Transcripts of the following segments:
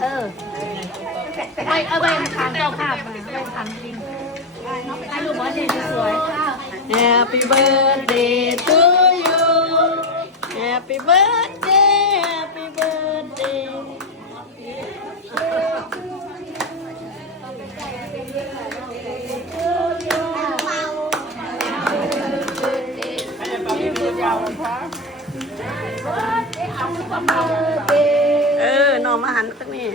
เออไปเอาไปทางเจ้าภาพมาไปทางลิงถ่ายรูปว่าเด็กสวย Happy birthday to you Happy birthday Happy birthday เออน้องมา หันตรงนี้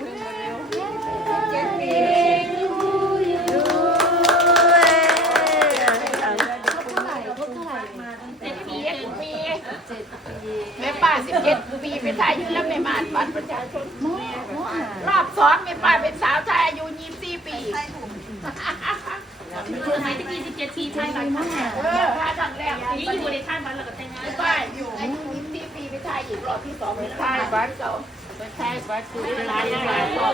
แม่ป้าสิบเจ็ดปีเป็นชายอายุแล้วแม่มาบัตรประชาชนรอบสองแม่ป้าเป็นสาวชายอายุยี่สิบสี่ปีคือไหนตะกี้สิบเจ็ดปีใช่ไหมมั่งเออถ้าดังแรกนี่อยู่ในท่านมันแล้วก็แต่งงานแม่ป้าอยู่ยี่สิบสี่ปีเป็นชายอีกรอบที่สองเป็นชายบัตรเก่า เป็นชายบัตรคือเป็นชายยังไงพ่อ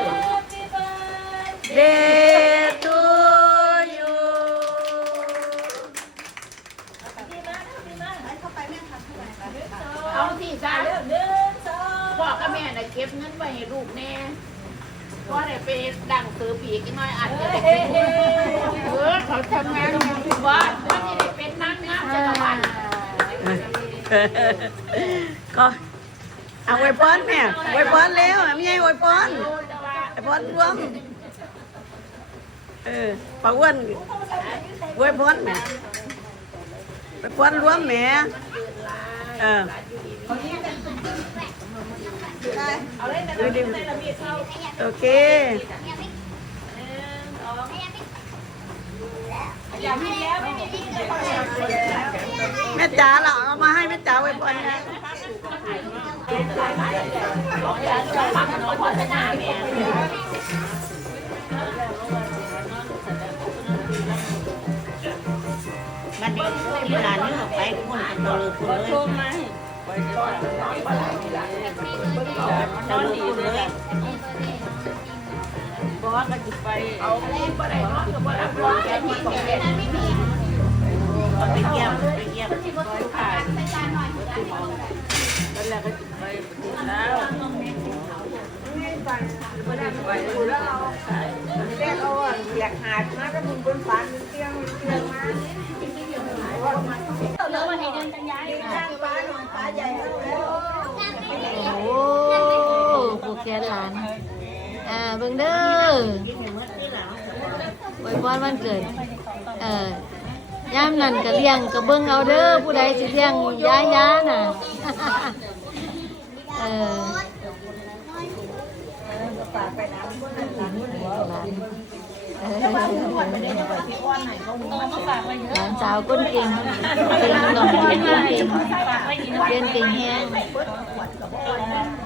Day to you เอาที่จ้าพ่อกับแม่น่ะเก็บเงินไว้ให้ลูกแน่พ่อได้ไปดังซื้อปีกน้อยอัดจะได้เออเขาทำงานอยู่บ้านพ่อที่ได้เป็นนางงามจักรวาลก็ เอาไว้พรแม่ไว้พรแล้วไม่ใช่ไว้พรไว้พรรวมเออปาอ้วนไว้พรแม่ไว้พรรวมแม่เออโอเคแม่จ๋าเราเอามาให้แม่จ๋าไว้พรนะ มันนี่เวลานี้ออกไปคนกันตอเลยคนเลยตอเลยคนเลยบอกว่าก็จะไปไปเยี่ยมไปเยี่ยมแล้ ววันไหนเดินกันย้ายโอ้ผูกแขนหลานอ่าเบิ่งเด้อไว้พรวันเกิด เออย่ามนั่นก็เลี้ยงก็เบิ่งเอาเด้อผู้ใดสิเลี้ยงย้ายย้าน่ะ เออหลานสาวก้นเก่งเก่งหน่อยเก่งเก่งเก่งแฮง